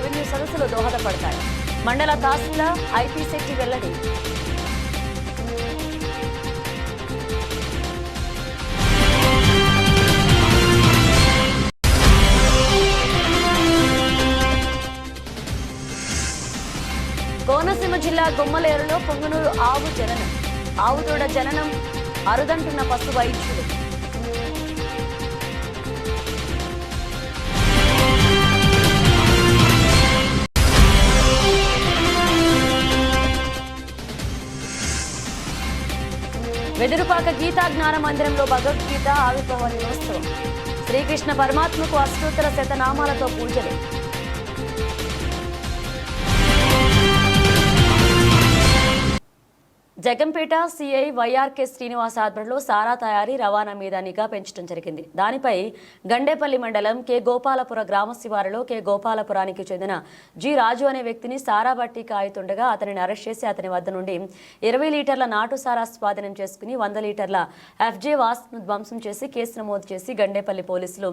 Revenue సదస్సులు దోహదపడతాయి. మండల తహసీల్దార్ ఐపీ శెట్టి వెల్లడి. కోనసీమ జిల్లా గుమ్మలేరులో పొంగనూరు ఆవు జననం. ఆవుదూడ జననం అరుదంటున్న పశు వైద్యులు వెదురుపాక గీతా జ్ఞాన మందిరంలో భగవద్గీత ఆవిర్భావ దినోత్సవం శ్రీకృష్ణ పరమాత్మకు అష్టోత్తర శతనామాలతో పూజలు. జగంపేట సిఐ వైఆర్కే శ్రీనివాస్ ఆధ్వర్యంలో సారా తయారీ రవాణా మీద నిఘా పెంచడం జరిగింది. దానిపై గండేపల్లి మండలం కె గోపాలపుర గ్రామ శివారులో కె గోపాలపురానికి చెందిన జి రాజు అనే వ్యక్తిని సారా బట్టి కాయుతుండగా అతనిని అరెస్ట్ చేసి అతని వద్ద నుండి ఇరవై లీటర్ల నాటు సారా స్వాధీనం చేసుకుని వంద లీటర్ల ఎఫ్జే వాస్ను ధ్వంసం చేసి కేసు నమోదు చేసి గండేపల్లి పోలీసులు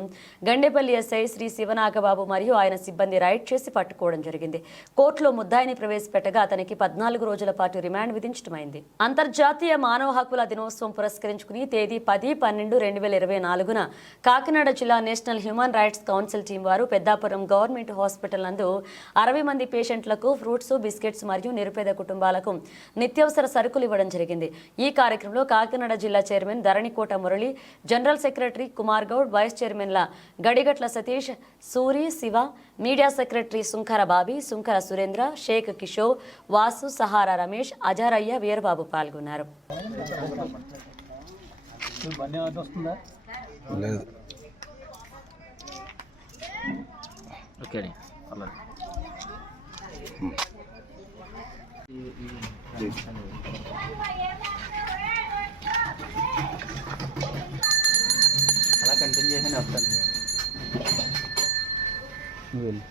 గండేపల్లి ఎస్ఐ శ్రీ శివనాగబాబు మరియు ఆయన సిబ్బంది రైడ్ చేసి పట్టుకోవడం జరిగింది. కోర్టులో ముద్దాయిని ప్రవేశపెట్టగా అతనికి పద్నాలుగు రోజుల పాటు రిమాండ్ విధించడమైంది అంతర్జాతీయ మానవ హక్కుల దినోత్సవం పురస్కరించుకుని తేదీ పది పన్నెండు రెండు వేల ఇరవై నాలుగున కాకినాడ జిల్లా national human rights council team వారు పెద్దాపురం గవర్నమెంట్ హాస్పిటల్ నందు అరవై మంది పేషెంట్లకు ఫ్రూట్స్ బిస్కెట్స్ మరియు నిరుపేద కుటుంబాలకు నిత్యావసర సరుకులు ఇవ్వడం జరిగింది. ఈ కార్యక్రమంలో కాకినాడ జిల్లా chairman Dharanikota Murali general secretary Kumar Goud vice చైర్మన్ల Gadigatla Satish Suri Siva media secretary Sunkara Bobby Sunkara Surendra Sheikh Kishore Vasu Sahara Ramesh అజారయ్య Veerababu పాల్గొన్నారు. అలా కంటిన్యూ చేసి వస్తాను will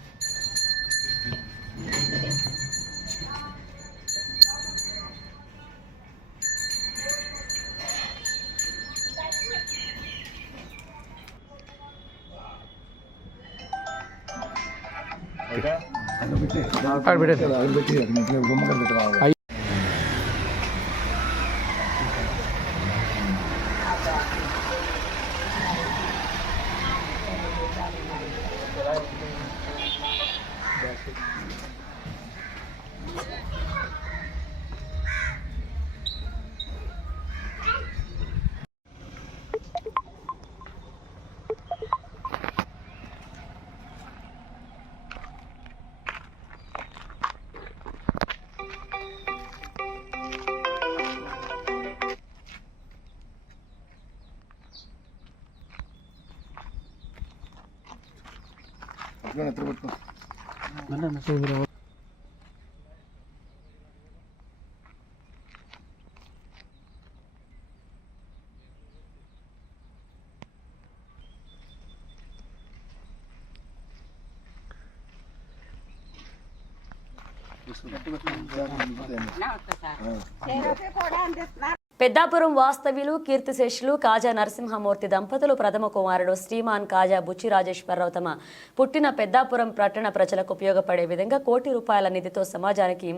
ಬಿಟ್ಟೆ ಬಿಟ್ಟೆ ಬಿಟ್ಟೆ వెళ్ళు పెద్దాపురం వాస్తవ్యులు కీర్తిశేషులు కాజా నరసింహమూర్తి దంపతులు ప్రథమ కుమారుడు శ్రీమాన్ కాజా బుచ్చి రాజేశ్వరరావు తమ పుట్టిన పెద్దాపురం పట్టణ ప్రజలకు ఉపయోగపడే విధంగా కోటి రూపాయల నిధితో సమాజానికి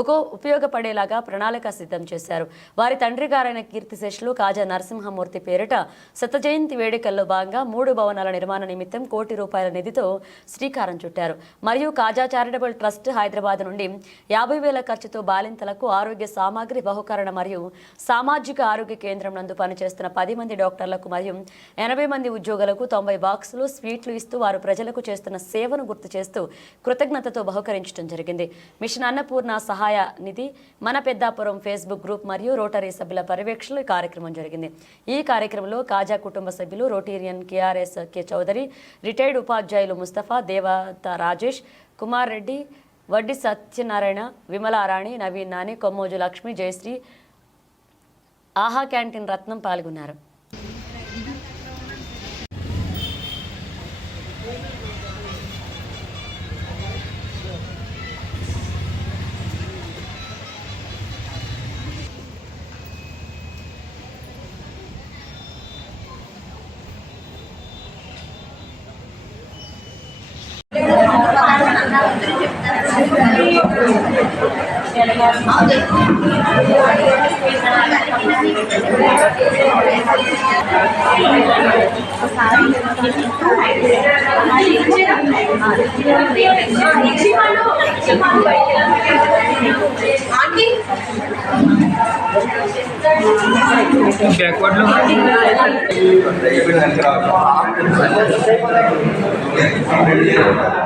ఒక ఉపయోగపడేలాగా ప్రణాళిక సిద్ధం చేశారు. వారి తండ్రి గారైన కీర్తిశేషులు కాజా నరసింహమూర్తి పేరిట శతజయంతి వేడుకల్లో భాగంగా మూడు భవనాల నిర్మాణ నిమిత్తం కోటి రూపాయల నిధితో శ్రీకారం చుట్టారు. మరియు కాజా చారిటబుల్ ట్రస్ట్ హైదరాబాద్ నుండి యాభై వేల ఖర్చుతో బాలింతలకు ఆరోగ్య సామాగ్రి బహుకరణ మరియు సామ సామాజిక ఆరోగ్య కేంద్రం నందు పనిచేస్తున్న పది మంది డాక్టర్లకు మరియు ఎనభై మంది ఉద్యోగులకు తొంభై బాక్సులు స్వీట్లు ఇస్తూ వారు ప్రజలకు చేస్తున్న సేవను గుర్తు చేస్తూ కృతజ్ఞతతో బహుకరించడం జరిగింది. మిషన్ అన్నపూర్ణ సహాయ నిధి మన పెద్దాపురం ఫేస్బుక్ గ్రూప్ మరియు రోటరీ సభ్యుల పర్యవేక్షణలో ఈ కార్యక్రమం జరిగింది. ఈ కార్యక్రమంలో కాజా కుటుంబ సభ్యులు Rotarian KRS K Chowdary retired ఉపాధ్యాయులు ముస్తఫా దేవత రాజేష్ కుమార్ రెడ్డి వడ్డి సత్యనారాయణ విమలారాణి నవీన్ నాని కొమ్మోజు లక్ష్మి జయశ్రీ ఆహా క్యాంటీన్ రత్నం పాల్గొన్నారు. बैकवर्ड लोग बैकवर्ड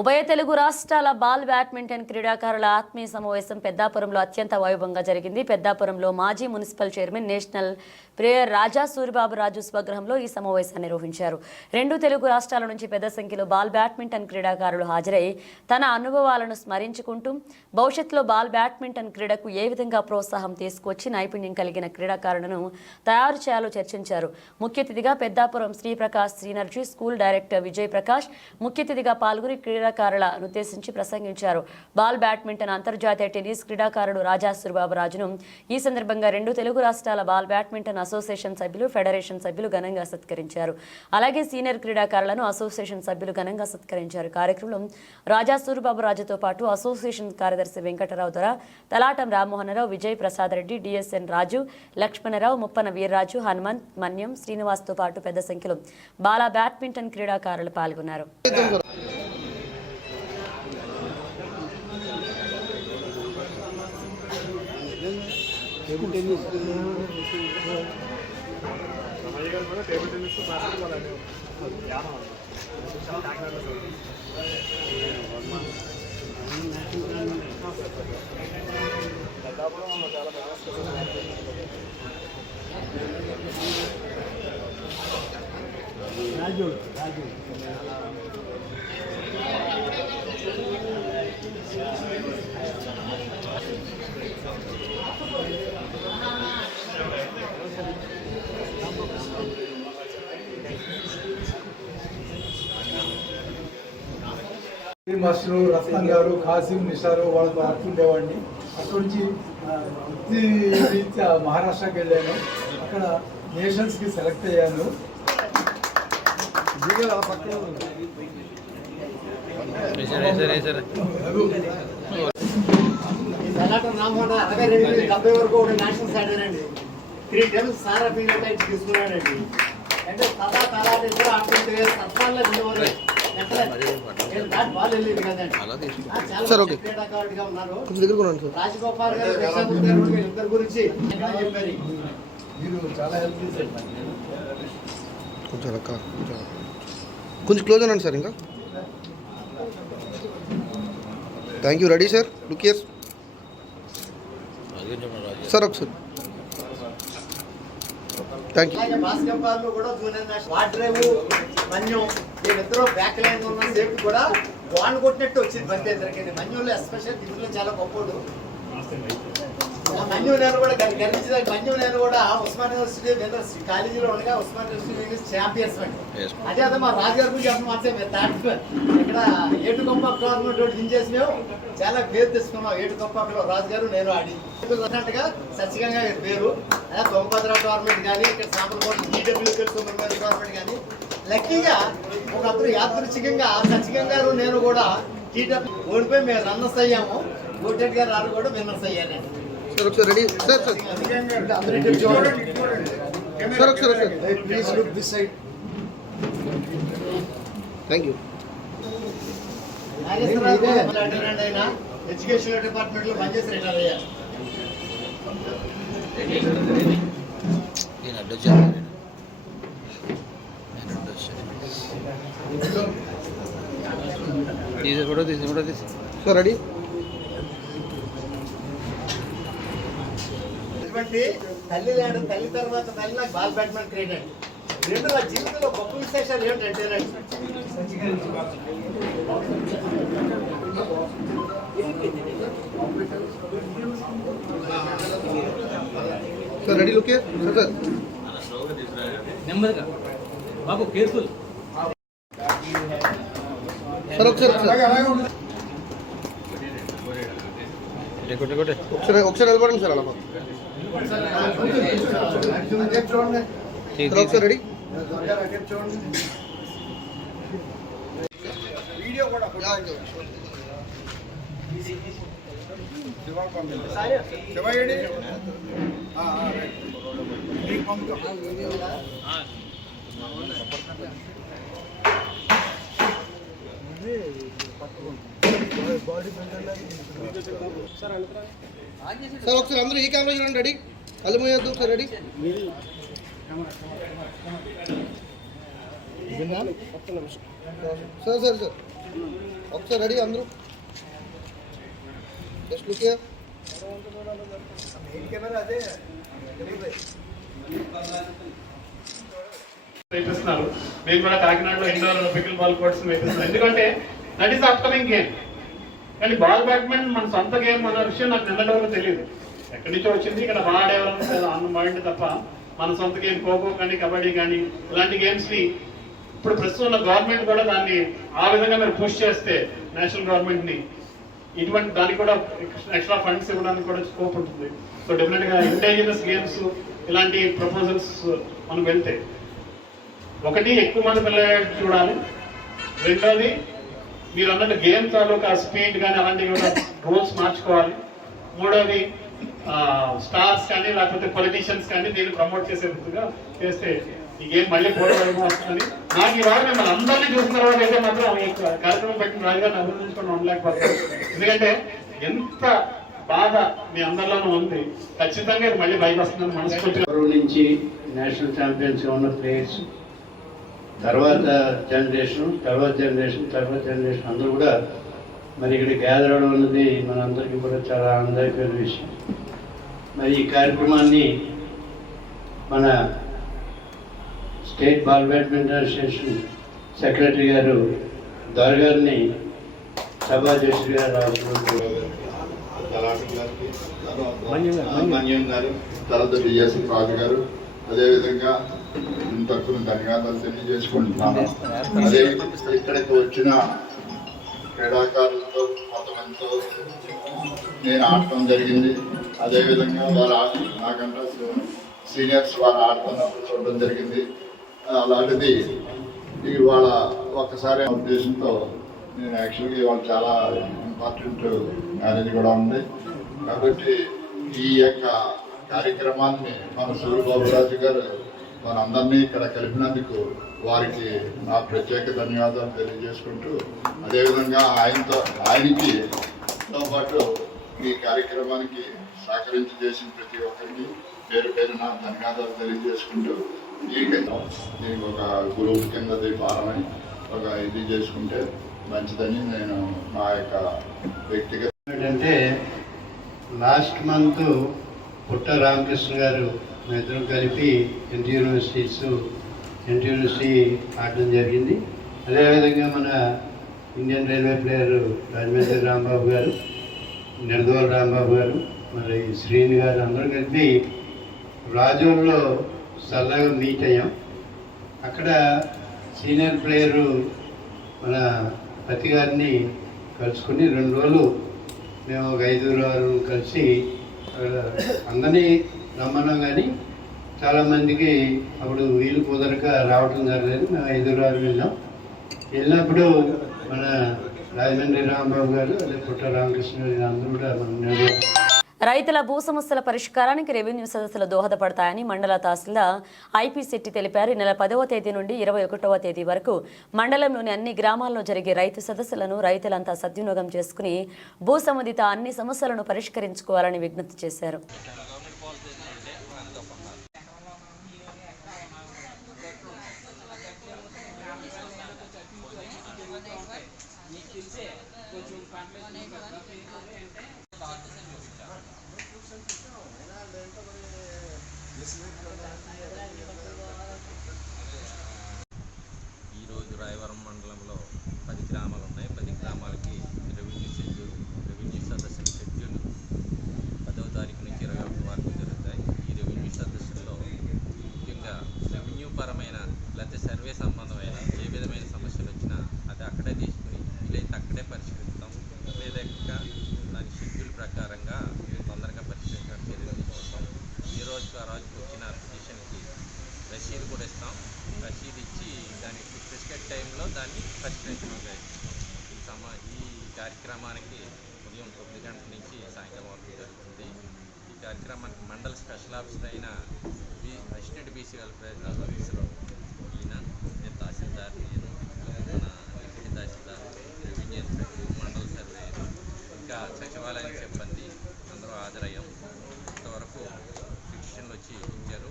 ఉభయ తెలుగు రాష్ట్రాల బాల్ బ్యాడ్మింటన్ క్రీడాకారుల ఆత్మీయ సమావేశం పెద్దాపురంలో అత్యంత వైభవంగా జరిగింది. పెద్దాపురంలో మాజీ municipal chairman national prayer Raja Suribabu Raju స్వగ్రహంలో ఈ సమావేశాన్ని నిర్వహించారు. రెండు తెలుగు రాష్ట్రాల నుంచి పెద్ద సంఖ్యలో బాల్ బ్యాడ్మింటన్ క్రీడాకారులు హాజరై తన అనుభవాలను స్మరించుకుంటూ భవిష్యత్తులో బాల్ బ్యాడ్మింటన్ క్రీడకు ఏ విధంగా ప్రోత్సాహం తీసుకొచ్చి నైపుణ్యం కలిగిన క్రీడాకారులను తయారు చేయాలో చర్చించారు. ముఖ్య అతిథిగా Peddapuram Sriprakash synergy school director Vijay Prakash ముఖ్య అతిథిగా పాల్గొని క్రీడాకారులను ఉద్దేశించి ప్రసంగించారు. బాల్ బ్యాడ్మింటన్ అంతర్జాతీయ టెన్నిస్ క్రీడాకారుడు రాజా సూరిబాబు రాజును ఈ సందర్భంగా రెండు తెలుగు రాష్ట్రాల బాల్ బ్యాడ్మింటన్ అసోసియేషన్ సభ్యులు ఫెడరేషన్ సభ్యులు ఘనంగా సత్కరించారు. అలాగే సీనియర్ క్రీడాకారులను అసోసియేషన్ సభ్యులు ఘనంగా సత్కరించారు. కార్యక్రమంలో రాజా సూరిబాబు రాజుతో పాటు అసోసియేషన్ కార్యదర్శి వెంకటరావు దొర తలాటం రామ్మోహనరావు విజయ్ ప్రసాద్ రెడ్డి డిఎస్ఎన్ రాజు లక్ష్మణరావు ముప్పన వీర్రాజు హనుమంత్ మన్యం శ్రీనివాస్తో పాటు పెద్ద సంఖ్యలో బాలా బ్యాడ్మింటన్ క్రీడాకారులు పాల్గొన్నారు. రమయ్య గారు కూడా టేబుల్ టెన్నిస్ బాస్కెట్బాల్ అనే ధ్యానం దాదాపులో మనం చాలా రాజు రాజు. మాస్టరు రత్నం గారు కాసిం నిషారు వాళ్ళతో ఆడుతుండేవాడిని అక్కడి నుంచి వృత్తి రీత్యా మహారాష్ట్రకి వెళ్ళాను. అక్కడ నేషన్స్కి సెలెక్ట్ అయ్యాను. డెబ్బై వరకు నేషనల్స్ ఆడారండి త్రీ టైమ్స్ సార్ తీసుకున్నాడండి. అంటే తలా తలా ఆడుతుంటే సత్వాల్లో సార్ ఓకే. కొంచెం దగ్గర కొనండి సార్. రాజగోపాల్ గారు గురించి మీరు చాలా హెల్ప్ చేశారు కొంచెం అక్క కొంచెం కొంచెం క్లోజ్ అనండి సార్ ఇంకా. Thank you ready sir. Look here sir ఒకసారి. థ్యాంక్ యూ అలాగే బాస్కెట్బాల్లో కూడా జూనియర్ నేషనల్ వాట్ డ్రైవ్ మన్యం వీళ్ళిద్దరూ బ్యాక్ లైన్ ఉన్న సేఫ్టీ కూడా బాల్ కొట్టినట్టు వచ్చింది బంతి ఇద్దరికి మన్యులో ఎస్పెషల్ చాలా గొప్పడు మన్యు నేను కూడా గర్వించిన మన్యు నేను కూడా ఉస్మాన్ యూనివర్సిటీ కాలేజీలో ఉండగా ఉస్మాన్ యూనివర్సిటీ ఛాంపియన్స్ అదే అదే మా రాజుగారి గురించి చెప్పడం ఇక్కడ ఏటు గొప్ప టోర్నమెంట్ ఒకటి విన్ చేసి మేము చాలా పేరు తెచ్చుకున్నాం ఏటు గొప్పలో రాజుగారు నేను ఆడి. అన్నట్టుగా గారి పేరు. అదే తొంభద్ర టోర్నమెంట్ కానీ ఇక్కడ సాంబర్కోట జీడబ్ల్యూ తెలుసు టోర్నమెంట్ కానీ లక్కీగా ఒక అతను యాదృచ్ఛికంగా సత్యగంగా గారు నేను కూడా టీడబ్ల్యూ ఓడిపోయి మేము రన్నర్స్ అయ్యాము. గోటెడ్ గారు ఆరు కూడా winners side thank you education డిపార్ట్మెంట్లో పనిచేసి రిటైర్ అయ్యారు వచ్చాను తీసి ఫోటో తీసి తీసి రెడీ తల్లి లేడు తల్లి తర్వాత తల్లి నాకు బాల్ బ్యాట్మెంట్ క్రియేట్ అండి రెండు నా జీవితంలో గొప్ప విశేషాలు ఏమిటంటేనండి సార్ రెడీ లుక్ సార్ నెమ్మదిగా. బాబు కేర్ఫుల్. సార్ ఒకసారి ఒకసారి. సార్ అలా చూడండి. సార్ ఒకసారి రెడీ చూడండి సార్ ఒకసారి అందరూ ఈ కెమెరా చూడండి రెడీ కళ్ళు మూయొద్దు ఒకసారి రెడీ సార్ సార్ సార్. ఒకసారి రెడీ అందరూ. జస్ట్ లుక్ వేపిస్తున్నారు. మేము కూడా కాకినాడలో ఇండోర్ పికిల్ బాల్ కోర్ట్స్ వేపిస్తున్నాం ఎందుకంటే దట్ ఈస్ అప్కమింగ్ గేమ్ కానీ బాల్ బ్యాట్మెంట్ మన సొంత గేమ్ అన్న విషయం నాకు నిన్నటి వరకు తెలియదు. ఎక్కడి నుంచో వచ్చింది ఇక్కడ బాగా ఆడేవాళ్ళం అన్న మైండ్ తప్ప మన సొంత గేమ్ ఖోఖో కానీ కబడ్డీ కానీ ఇలాంటి గేమ్స్ని ఇప్పుడు ప్రస్తుతం ఉన్న గవర్నమెంట్ కూడా దాన్ని ఆ విధంగా మీరు పుష్ చేస్తే నేషనల్ గవర్నమెంట్ని ఇటువంటి దానికి కూడా ఎక్స్ట్రా ఫండ్స్ ఇవ్వడానికి కూడా స్కోప్ ఉంటుంది. సో డెఫినెట్గా ఇంటెలిజెన్స్ గేమ్స్ ఇలాంటి ప్రపోజల్స్ మనం వెళ్తే ఒకటి ఎక్కువ మంది పిల్లలు చూడాలి. రెండోది మీరు అన్నట్టు గేమ్ తాలూకా స్పీడ్ కానీ అలాంటివి కూడా రూల్స్ మార్చుకోవాలి. మూడోది స్టార్స్ కానీ లేకపోతే పొలిటీషియన్స్ కానీ దీన్ని ప్రమోట్ చేసే విధంగా చేస్తే ఇంకేం మళ్ళీ పోరాడడం వస్తుంది నాకు ఇవాళ మిమ్మల్ని అందరినీ చూసిన తర్వాత అయితే మాత్రం ఈ కార్యక్రమం పెట్టిన రాజుగారిని అభినందించుకొని ఉండలేకపోతున్నాను. ఎందుకంటే ఎంత బాధ మీ అందరిలోనూ ఉంది. ఖచ్చితంగా ఇది మళ్ళీ బయట వస్తుందని మనస్ఫూర్తిగా నుంచి నేషనల్ ఛాంపియన్స్ ఉన్న ప్లేయర్స్ తర్వాత జనరేషన్ తర్వాత జనరేషన్ తర్వాత జనరేషన్ అందరూ కూడా మరి ఇక్కడ గ్యాదర్ అవడం అన్నది మనందరికీ కూడా చాలా ఆనందకరమైన విషయం. మరి ఈ కార్యక్రమాన్ని మన state ball badminton association secretary గారు రావాల్సిన తలాటి గారికి తర్వాత మన్యం గారు తర్వాత బిఎస్సి రాజు గారు అదేవిధంగా ఇంతకు ధన్యవాదాలు తెలియజేసుకుంటున్నాను. అదే ఇక్కడికి వచ్చిన ఎంతో మొత్తం ఎంతో నేను ఆడటం జరిగింది. అదేవిధంగా వాళ్ళు ఆడ నాకంటే సీనియర్స్ వాళ్ళు ఆడుతున్నప్పుడు చూడడం జరిగింది. అలాంటిది ఇవాళ ఒక్కసారి ఉద్దేశంతో నేను యాక్చువల్గా ఇవాళ చాలా ఇంపార్టెంట్ మ్యారేజ్ కూడా ఉంది. కాబట్టి ఈ యొక్క కార్యక్రమాన్ని మన సూర్యబాబురాజు గారు మనందరినీ ఇక్కడ కలిపినందుకు వారికి నా ప్రత్యేక ధన్యవాదాలు తెలియజేసుకుంటూ అదేవిధంగా ఆయనతో ఆయనకి తో పాటు ఈ కార్యక్రమానికి సహకరించి చేసిన ప్రతి ఒక్కరికి పేరు పేరు నా ధన్యవాదాలు తెలియజేసుకుంటూ ఈ దీనికి ఒక గ్రూప్ కింద భారమై ఒక ఇది చేసుకుంటే మంచిదని నేను నా యొక్క వ్యక్తిగత ఏంటంటే లాస్ట్ మంత్ పుట్ట రామకృష్ణ గారు మా ఇద్దరం కలిపి ఎన్టీ యూనివర్సిటీస్ ఎన్టీ యూనివర్సిటీ ఆడడం జరిగింది. అదేవిధంగా మన Indian railway player Rajamahendra Rambabu గారు నిర్దోల రాంబాబు గారు మరి శ్రీని గారు అందరూ కలిపి రాజోల్లో సరదాగా మీట్ అయ్యాం. అక్కడ సీనియర్ ప్లేయరు మన పతి గారిని కలుసుకుని రెండు రోజులు మేము ఒక ఐదుగురు ఆరు కలిసి అక్కడ అందరినీ రమ్మన్నాం కానీ చాలామందికి అప్పుడు వీలు కుదరక రావటం జరగలేదు మేము ఐదుగురు వెళ్ళాం. వెళ్ళినప్పుడు మన రాజమండ్రి రాంబాబు గారు అదే పుట్ట రామకృష్ణ అందరూ కూడా మనం రైతుల భూ సమస్యల పరిష్కారానికి రెవెన్యూ సదస్సులు దోహదపడతాయని మండల తహసీల్దార్ ఐపీ శెట్టి తెలిపారు. ఈ నెల పదవ తేదీ నుండి ఇరవై ఒకటవ తేదీ వరకు మండలంలోని అన్ని గ్రామాల్లో జరిగే రైతు సదస్సులను రైతులంతా సద్వినియోగం చేసుకుని భూ సంబంధిత అన్ని సమస్యలను పరిష్కరించుకోవాలని విజ్ఞప్తి చేశారు రెవెన్యూ పరమైన లేకపోతే సర్వే సంబంధమైన ఏ విధమైన సమస్యలు వచ్చినా అది అక్కడే తీసుకుని వీలైతే అక్కడే పరిష్కరిస్తాం లేదా ఇంకా దాని షెడ్యూల్ ప్రకారంగా తొందరగా పరిష్కరించడానికి చర్యలు తీసుకుంటాం ఈ రోజుకు ఆ రోజుకి వచ్చిన పిటిషన్కి రసీదు కూడా ఇస్తాం రసీదు ఇచ్చి దానికి ప్రిస్క్రైబ్ టైంలో దాన్ని పరిష్కరించడం జరుగుతుంది ఈ సమా ఈ కార్యక్రమానికి ఉదయం తొమ్మిది గంటల నుంచి సాయంకాలం వరకు జరుగుతుంది ఈ కార్యక్రమానికి స్పెషల్ ఆఫీసర్ అయిన B assistant BC welfare officer ఈయన నేను తహసీల్దార్ నేను మన డిప్యూటీ తహసీల్దార్ రెవెన్యూ ఇన్స్పెక్టర్ మండల సర్వే. ఇంకా సచివాలయం సిబ్బంది అందరూ హాజరయ్యాం. ఇంతవరకు పిటిషన్లు వచ్చి ఇచ్చారు.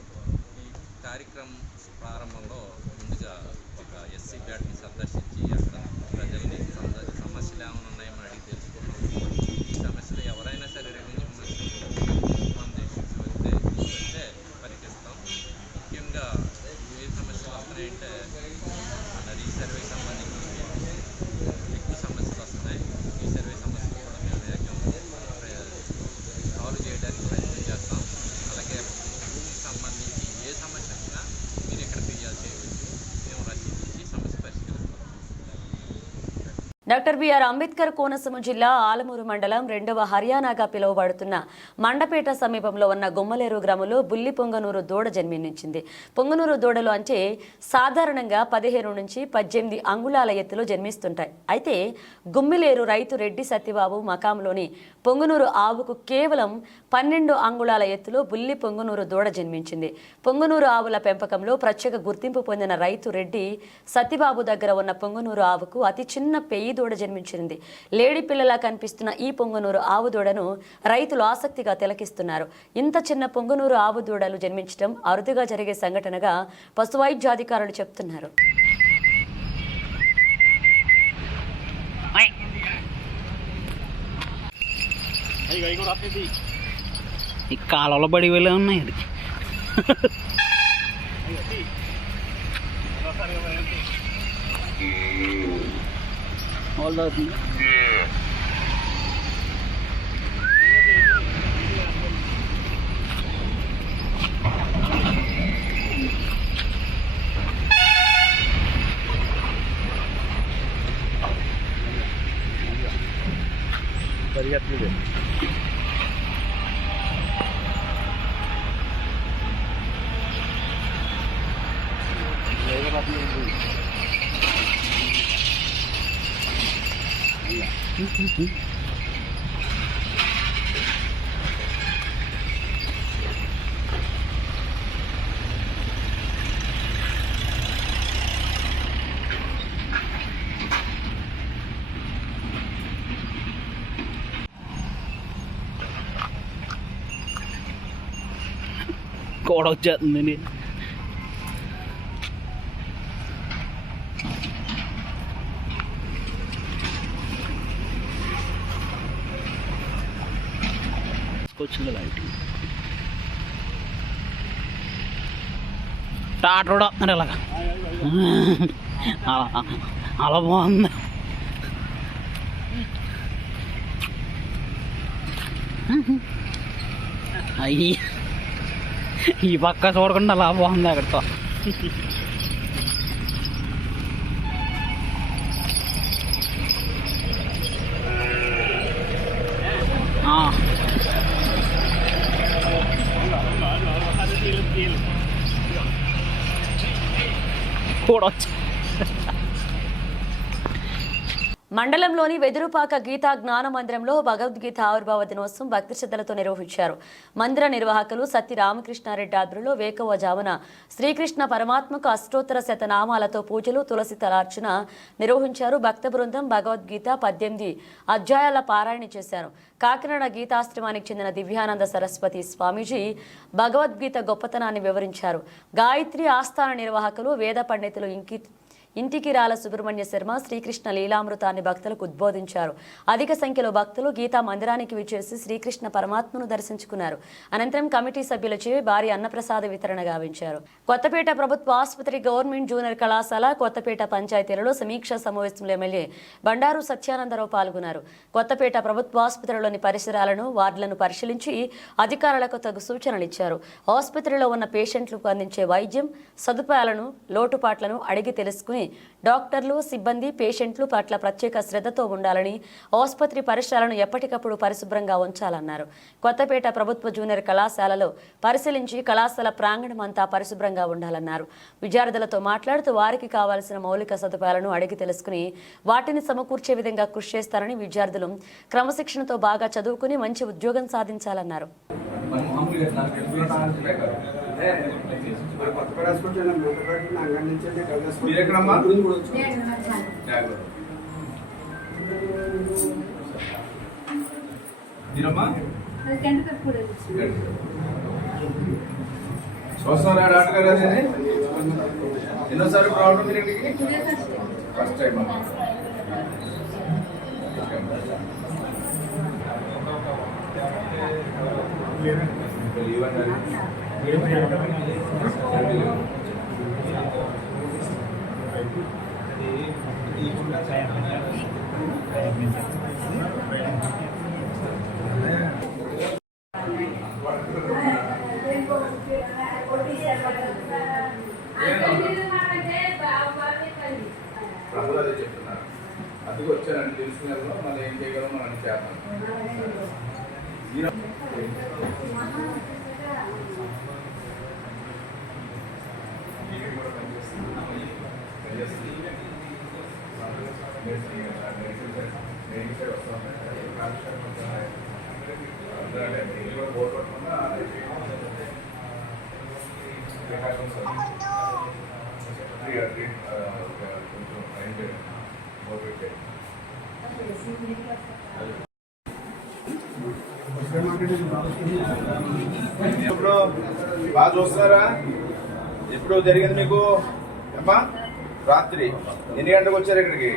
ఈ కార్యక్రమం ప్రారంభంలో ముందుగా ఒక ఎస్సీ బ్యాట్ సందర్శించి అక్కడ ప్రజల్ని సంద- సమస్యలు ఏమైనా ఉన్నాయో అడిగి తెలుసుకున్నాం ఈ సమస్యలు ఎవరైనా సరే రెవెన్యూ సమస్యలు మన దేశంకి వస్తే వస్తే పరిహరిస్తాం ముఖ్యంగా ఏ సమస్యలు వస్తున్నాయంటే మన రీసర్వే సంబంధించి ఎక్కువ సమస్యలు వస్తున్నాయి ఈ సర్వే సమస్యలు కూడా మేము వేగం సాల్వ్ చేయడానికి ప్రయత్నం చేస్తాం అలాగే భూమికి సంబంధించి ఏ సమస్య వచ్చినా మీరు ఇక్కడ ఫిర్యాదు చేయవచ్చు మేము రసీదు ఇచ్చి సమస్య పరిష్కరిస్తాం doctor B R Ambedkar Konaseema జిల్లా ఆలమూరు మండలం రెండవ హర్యానాగా పిలువబడుతున్న మండపేట సమీపంలో ఉన్న గుమ్మలేరు గ్రామంలో బుల్లి పొంగనూరు దూడ జన్మించింది. పొంగనూరు దూడలు అంటే సాధారణంగా పదిహేను నుంచి పద్దెనిమిది అంగుళాల ఎత్తులో జన్మిస్తుంటాయి. అయితే గుమ్మిలేరు రైతు రెడ్డి సత్యబాబు మకాంలోని పొంగనూరు ఆవుకు కేవలం పన్నెండు అంగుళాల ఎత్తులో బుల్లి పొంగనూరు దూడ జన్మించింది. పొంగనూరు ఆవుల పెంపకంలో ప్రత్యేక గుర్తింపు పొందిన రైతు రెడ్డి సత్యబాబు దగ్గర ఉన్న పొంగనూరు ఆవుకు అతి చిన్న పెయ్యి దూడ జన్మించింది. లేడి పిల్లలా కనిపిస్తున్న ఈ పొంగనూరు ఆవు దూడను రైతులు ఆసక్తిగా తిలకిస్తున్నారు. ఇంత చిన్న పొంగనూరు ఆవు దూడలు జన్మించడం అరుదుగా జరిగే సంఘటనగా పశువైద్యాధికారులు చెప్తున్నారు. ఈ కాలంలో బడి వెళ్ళే ఉన్నాయి అది. వాళ్ళు అవుతుంది గోడ వచ్చేస్తుంది వచ్చింది లైట్ టాటర్ కూడా వస్తున్నారు ఇలాగా. అలా అలా బాగుంది. అయ్యి. ఈ పక్క చూడకుండా అలా బాగుంది అక్కడితో ఆ. కూడా వచ్చా మండలంలోని వెదురుపాక గీతా జ్ఞాన మందిరంలో భగవద్గీత ఆవిర్భావ దినోత్సవం భక్తి శ్రద్ధలతో నిర్వహించారు. మందిర నిర్వాహకులు సత్తి రామకృష్ణారెడ్డి ఆధ్వర్యంలో వేకవజామున శ్రీకృష్ణ పరమాత్మకు అష్టోత్తర శతనామాలతో పూజలు తులసి తలార్చన నిర్వహించారు. భక్త బృందం భగవద్గీత పద్దెనిమిది అధ్యాయాల పారాయణ చేశారు. కాకినాడ గీతాశ్రమానికి చెందిన దివ్యానంద సరస్వతి స్వామీజీ భగవద్గీత గొప్పతనాన్ని వివరించారు. గాయత్రి ఆస్థాన నిర్వాహకులు వేద పండితులు ఇంకి ఇంటికి రాల సుబ్రహ్మణ్య శర్మ శ్రీకృష్ణ లీలామృతాన్ని భక్తులకు ఉద్బోధించారు. అధిక సంఖ్యలో భక్తులు గీతా మందిరానికి విచ్చేసి శ్రీకృష్ణ పరమాత్మను దర్శించుకున్నారు. అనంతరం కమిటీ సభ్యులచే భారీ అన్నప్రసాద వితరణ గావించారు. కొత్తపేట ప్రభుత్వ ఆసుపత్రి గవర్నమెంట్ జూనియర్ కళాశాల కొత్తపేట పంచాయతీలలో సమీక్షా సమావేశంలో ఎమ్మెల్యే బండారు సత్యానందరావు పాల్గొన్నారు. కొత్తపేట ప్రభుత్వ ఆసుపత్రిలోని పరిసరాలను వార్డులను పరిశీలించి అధికారులకు తగు సూచనలు ఇచ్చారు. ఆసుపత్రిలో ఉన్న పేషెంట్లకు అందించే వైద్యం సదుపాయాలను లోటుపాట్లను అడిగి తెలుసుకుని డాక్టర్లు సిబ్బంది పేషెంట్లు పట్ల ప్రత్యేక శ్రద్ధతో ఉండాలని ఆసుపత్రి పరిసరాలను ఎప్పటికప్పుడు పరిశుభ్రంగా ఉంచాలన్నారు. కొత్తపేట ప్రభుత్వ జూనియర్ కళాశాలలో పరిశీలించి కళాశాల ప్రాంగణం అంతా పరిశుభ్రంగా ఉండాలన్నారు. విద్యార్థులతో మాట్లాడుతూ వారికి కావాల్సిన మౌలిక సదుపాయాలను అడిగి తెలుసుకుని వాటిని సమకూర్చే విధంగా కృషి చేస్తారని విద్యార్థులు క్రమశిక్షణతో బాగా చదువుకుని మంచి ఉద్యోగం సాధించాలన్నారు. చూస్తున్నారా డాక్టర్ గారు అది ఎన్నోసారి ప్రాబ్లం మీరు ఇంటికి ఫస్ట్ టైం ప్రజలు అదే చెప్తున్నారు అందుకు వచ్చానండి తెలుసుకున్నాను మనం ఏం చేయగలం మనం చేద్దాం ఇప్పుడు బాగా చూస్తున్నారా ఎప్పుడు జరిగింది మీకు అమ్మా రాత్రి ఎన్ని గంటలకు వచ్చారు ఇక్కడికి?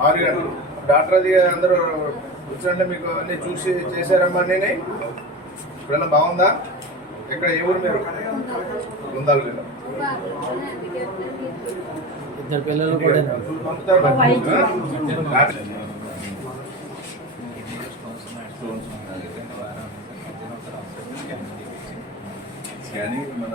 ఆరు గంటలు. డాక్టర్ అది అందరూ వచ్చినట్టే మీకు అన్ని చూసి చేశారమ్మా నేను? ఇప్పుడన్నా బాగుందా? ఇక్కడ ఏ ఊరు మీరు? బృందాలు ఇద్దరు పిల్లలు కూడా పంపుతారు స్కానింగ్ మన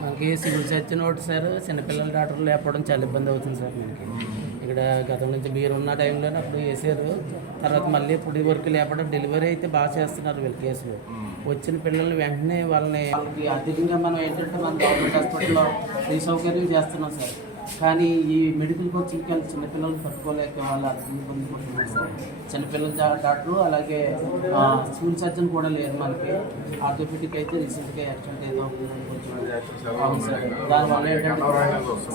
మనకి సివిల్ సర్జన్ ఒకటి సార్ చిన్నపిల్లల డాక్టర్లు లేకపోవడం చాలా ఇబ్బంది అవుతుంది సార్ మనకి. ఇక్కడ గతం నుంచి మీరు ఉన్న టైంలోనే అప్పుడు వేసారు. తర్వాత మళ్ళీ ఇప్పుడు వరకు లేకపోవడం డెలివరీ అయితే బాగా చేస్తున్నారు వీళ్ళ కేసులు. వచ్చిన పిల్లలు వెంటనే వాళ్ళని వాళ్ళకి అధికంగా మనం ఏంటంటే మన గవర్నమెంట్ హాస్పిటల్లో ఫ్రీ సౌకర్యం చేస్తున్నాం సార్. కానీ ఈ మెడికల్ కోచింగ్కి వెళ్ళి చిన్నపిల్లలు పట్టుకోలేక వాళ్ళు అర్థం పొందుకుంటున్నారు. సార్ చిన్నపిల్లల డాక్టర్ డాక్టరు అలాగే స్కూల్ సర్జన్ కూడా లేరు మనకి. ఆర్థోపెటిక్ అయితే రీసెంట్గా యాక్సిడెంట్ ఏదో అవును సార్. దానివల్ల ఏంటంటే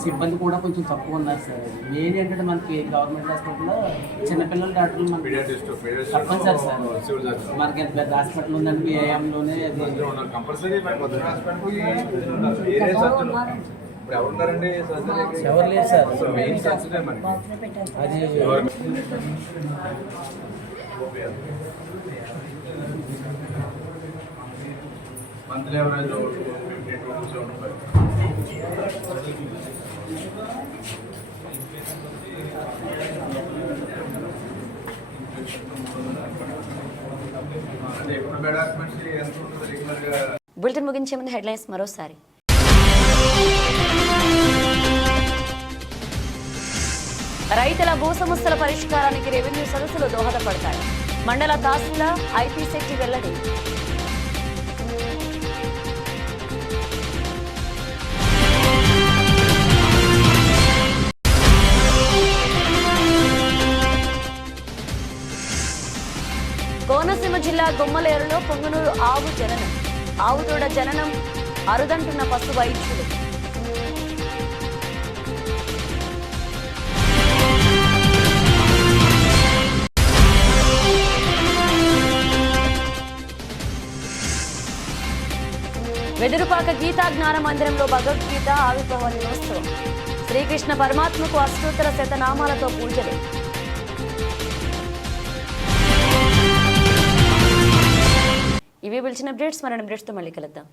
సిబ్బంది కూడా కొంచెం తక్కువ ఉన్నారు సార్. మెయిన్ ఏంటంటే మనకి గవర్నమెంట్ హాస్పిటల్లో చిన్నపిల్లల డాక్టర్లు మనకి తప్పనిసరి సార్. మనకి ఎంత పెద్ద హాస్పిటల్ ఉందంటే ఏఎంలోనే ఎవరు లేరు సార్. అది monthly average fifty two seventy five. అంటే ఎప్పుడు బెడ్ హాస్పిటల్ ఎంత ఉంటుంది రెగ్యులర్గా బులెటిన్ ముగించే ముందు హెడ్లైన్స్ మరోసారి. రైతుల భూ సమస్యల పరిష్కారానికి రెవెన్యూ సదస్సులు దోహదపడతాయి. మండల తహసీల్దార్ ఐటీ శెట్టి వెల్లడి. కోనసీమ జిల్లా గుమ్మలేరులో పొంగనూరు ఆవు జననం. ఆవుదూడ జననం అరుదంటున్న పశు వైద్యులు. వెదురుపాక గీతా జ్ఞాన మందిరంలో భగవద్గీత ఆవిర్భావ దినోత్సవం శ్రీకృష్ణ పరమాత్మకు అష్టోత్తర శతనామాలతో పూజలు. ఇవి పిలిచిన అప్డేట్స్. మరణ అప్డేట్స్తో మళ్ళీ కలుద్దాం.